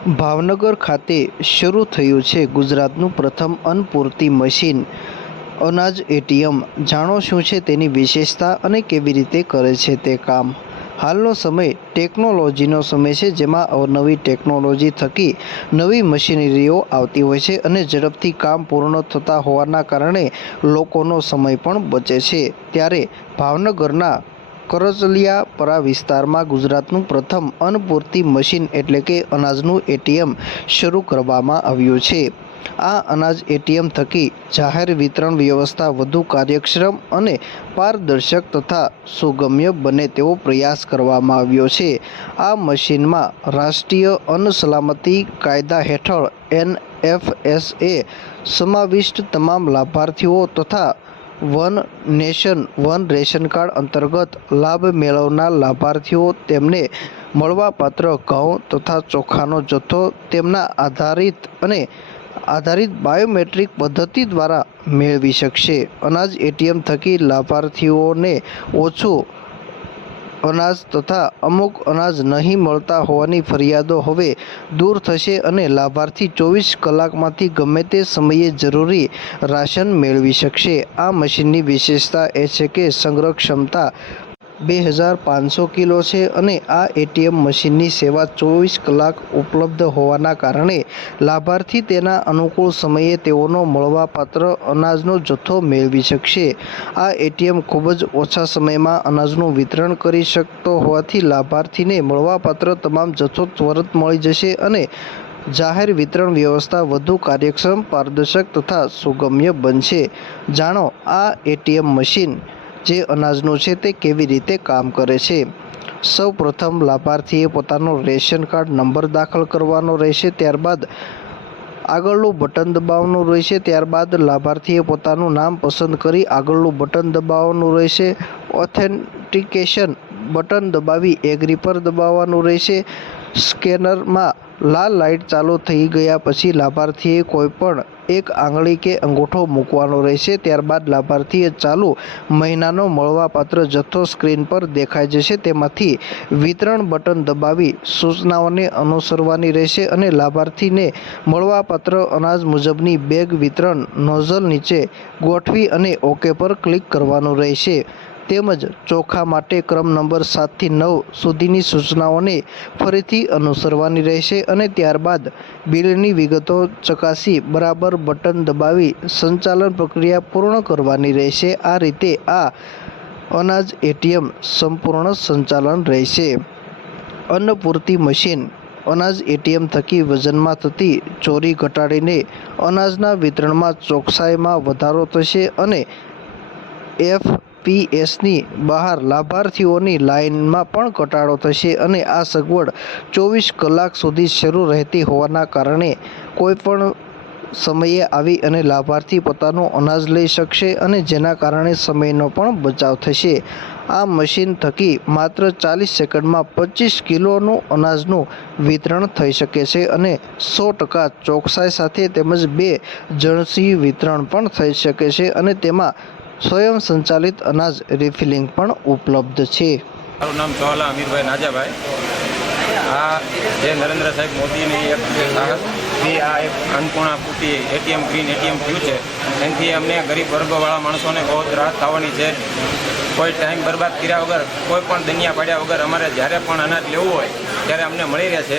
ભાવનગર ખાતે શરૂ થયું છે ગુજરાતનું પ્રથમ અન્નપૂર્તિ મશીન અનાજ એટીએમ। જાણો શું છે તેની વિશેષતા અને કેવી રીતે કરે છે તે કામ। હાલનો સમય ટેકનોલોજીનો સમય છે, જેમાં અવનવી ટેકનોલોજી થકી નવી મશીનરીઓ આવતી હોય છે અને ઝડપથી કામ પૂર્ણ થતા હોવાના કારણે લોકોનો સમય પણ બચે છે। ત્યારે ભાવનગરના કરચલીયાપરા વિસ્તારમાં ગુજરાતનું પ્રથમ અન્નપૂર્તિ મશીન એટલે કે અનાજનું એટીએમ શરૂ કરવામાં આવ્યું છે। આ અનાજ એટીએમ થકી જાહેર વિતરણ વ્યવસ્થા વધુ કાર્યક્ષમ અને પારદર્શક તથા સુગમ્ય બને તેવો પ્રયાસ કરવામાં આવ્યો છે। આ મશીનમાં રાષ્ટ્રીય અન્ન સલામતી કાયદા હેઠળ NFSA સમાવિષ્ટ તમામ લાભાર્થીઓ તથા one nation one ration card અંતર્ગત લાભ મેળવનાર લાભાર્થીઓ તેમને મળવાપાત્ર ઘઉં તથા ચોખાનો જથ્થો તેમના આધારિત બાયોમેટ્રિક પદ્ધતિ દ્વારા મેળવી શકશે। અનાજ એટીએમ થકી લાભાર્થીઓને ઓછું અનાજ તથા અમુક અનાજ નહીં મળતા હોવાની ફરિયાદો હવે દૂર થશે અને લાભાર્થી 24 કલાકમાંથી ગમે તે સમયે જરૂરી રાશન મેળવી શકશે। આ મશીનની વિશેષતા એ છે કે સંગ્રહ ક્ષમતા 2500 કિલો છે અને આ એટીએમ મશીનની સેવા 24 કલાક ઉપલબ્ધ હોવાના કારણે લાભાર્થી તેના અનુકૂળ સમયે તેઓનો મળવાપાત્ર અનાજનો જથ્થો મેળવી શકશે। આ એટીએમ ખૂબ જ ઓછા સમયમાં અનાજનું વિતરણ કરી શકતો હોવાથી લાભાર્થીને મળવાપાત્ર તમામ જથ્થો ત્વરિત મળી જશે અને જાહેર વિતરણ વ્યવસ્થા વધુ કાર્યક્ષમ, પારદર્શક તથા સુગમ્ય બનશે। જાણો આ એટીએમ મશીન જે અનાજનું છે તે કેવી રીતે કામ કરે છે। સૌ પ્રથમ લાભાર્થીએ પોતાનો રેશન કાર્ડ નંબર દાખલ કરવાનો રહેશે। ત્યારબાદ આગળનું બટન દબાવવાનું રહેશે। ત્યારબાદ લાભાર્થીએ પોતાનું નામ પસંદ કરી આગળનું બટન દબાવવાનું રહેશે। ઓથેન્ટિકેશન બટન દબાવી એગ્રી પર દબાવવાનું રહેશે। સ્કેનરમાં લાલ લાઇટ ચાલુ થઈ ગયા પછી લાભાર્થીએ કોઈપણ એક આંગળી કે અંગૂઠો મૂકવાનો રહેશે। ત્યારબાદ લાભાર્થીએ ચાલુ મહિનાનો મળવાપાત્ર જથ્થો સ્ક્રીન પર દેખાઈ જશે। તેમાંથી વિતરણ બટન દબાવી સૂચનાઓને અનુસરવાની રહેશે અને લાભાર્થીને મળવાપાત્ર અનાજ મુજબની બેગ વિતરણ નોઝલ નીચે ગોઠવી અને ઓકે પર ક્લિક કરવાનું રહેશે। તેમજ ચોખા માટે ક્રમ નંબર 7 થી 9 સુધીની સૂચનાઓને ફરીથી અનુસરવાની રહેશે અને ત્યારબાદ બિલની વિગતો ચકાસી બરાબર બટન દબાવી સંચાલન પ્રક્રિયા પૂર્ણ કરવાની રહેશે। આ રીતે આ અનાજ એટીએમ સંપૂર્ણ સંચાલન રહેશે। અન્નપૂર્તિ મશીન અનાજ એટીએમ થકી વજનમાં થતી ચોરી ઘટાડીને અનાજના વિતરણમાં ચોકસાઈમાં વધારો થશે અને FPSની બહાર લાભાર્થીઓની લાઇનમાં પણ ઘટાડો થશે અને આ સગવડ 24 કલાક સુધી શરૂ રહેતી હોવાના કારણે કોઈપણ સમયે આવી અને લાભાર્થી પોતાનું અનાજ લઈ શકશે અને જેના કારણે સમયનો પણ બચાવ થશે। આ મશીન થકી માત્ર 40 સેકન્ડમાં 25 કિલોનું અનાજનું વિતરણ થઈ શકે છે અને 100% ચોકસાઈ સાથે તેમજ 2 જણસી વિતરણ પણ થઈ શકે છે અને તેમાં સ્વયં સંચાલિત અનાજ રિફિલિંગ પણ ઉપલબ્ધ છે। મારું નામ ચોલા અમીરભાઈ નાજાભાઈ। આ જે નરેન્દ્ર સાહેબ મોદીની એક આ એક અન્નપૂર્તિ એટીએમ ગ્રીન એટીએમ થયું છે, એનાથી અમને ગરીબ વર્ગવાળા માણસોને બહુ રાહત થવાની છે। કોઈ ટાઈમ બરબાદ કર્યા વગર, કોઈ પણ દનિયા પાડ્યા વગર અમારે જ્યારે પણ અનાજ લેવું હોય ત્યારે અમને મળી રહેશે।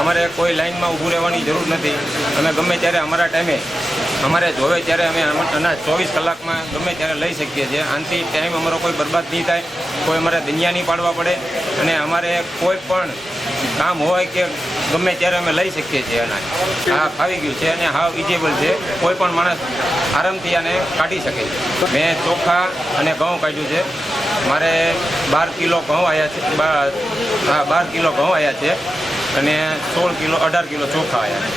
અમારે કોઈ લાઇનમાં ઊભું રહેવાની જરૂર નથી। અમે ગમે ત્યારે અમારા ટાઈમે અમારે જોવે ત્યારે અમે અનાજ 24 કલાકમાં ગમે ત્યારે લઈ શકીએ છીએ। આનાથી ટાઈમ અમારો કોઈ બરબાદ નહીં થાય, કોઈ અમારે દનિયા નહીં પાડવા પડે અને અમારે કોઈ પણ કામ હોય કે ગમે ત્યારે અમે લઈ શકીએ છીએ અનાજ। આ ફાવી ગયું છે અને હાવ ઇઝેબલ છે, કોઈ પણ માણસ આરામથી આને કાઢી શકે છે। મેં ચોખા અને ઘઉં કાઢ્યું છે। મારે 12 કિલો ઘઉં આવ્યા છે, 12 કિલો ઘઉં આવ્યા છે અને 18 કિલો ચોખા આવ્યા છે।